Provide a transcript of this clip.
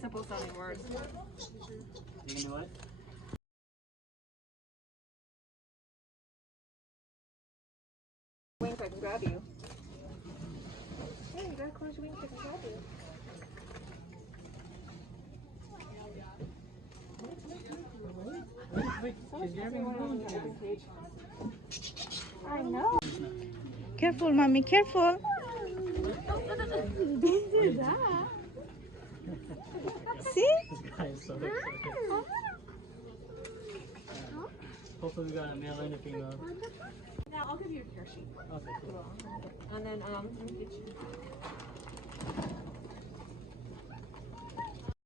Simple sounding words. You can do what? Wings, I can grab you. Hey, you gotta close your wings so I can grab you. Wait, is Jeremy going? I know. Careful, mommy, careful. Don't do that. See? This guy is so excited. Hopefully we got a male and a female. Now I'll give you your sheet. Okay, cool. And then let me get you.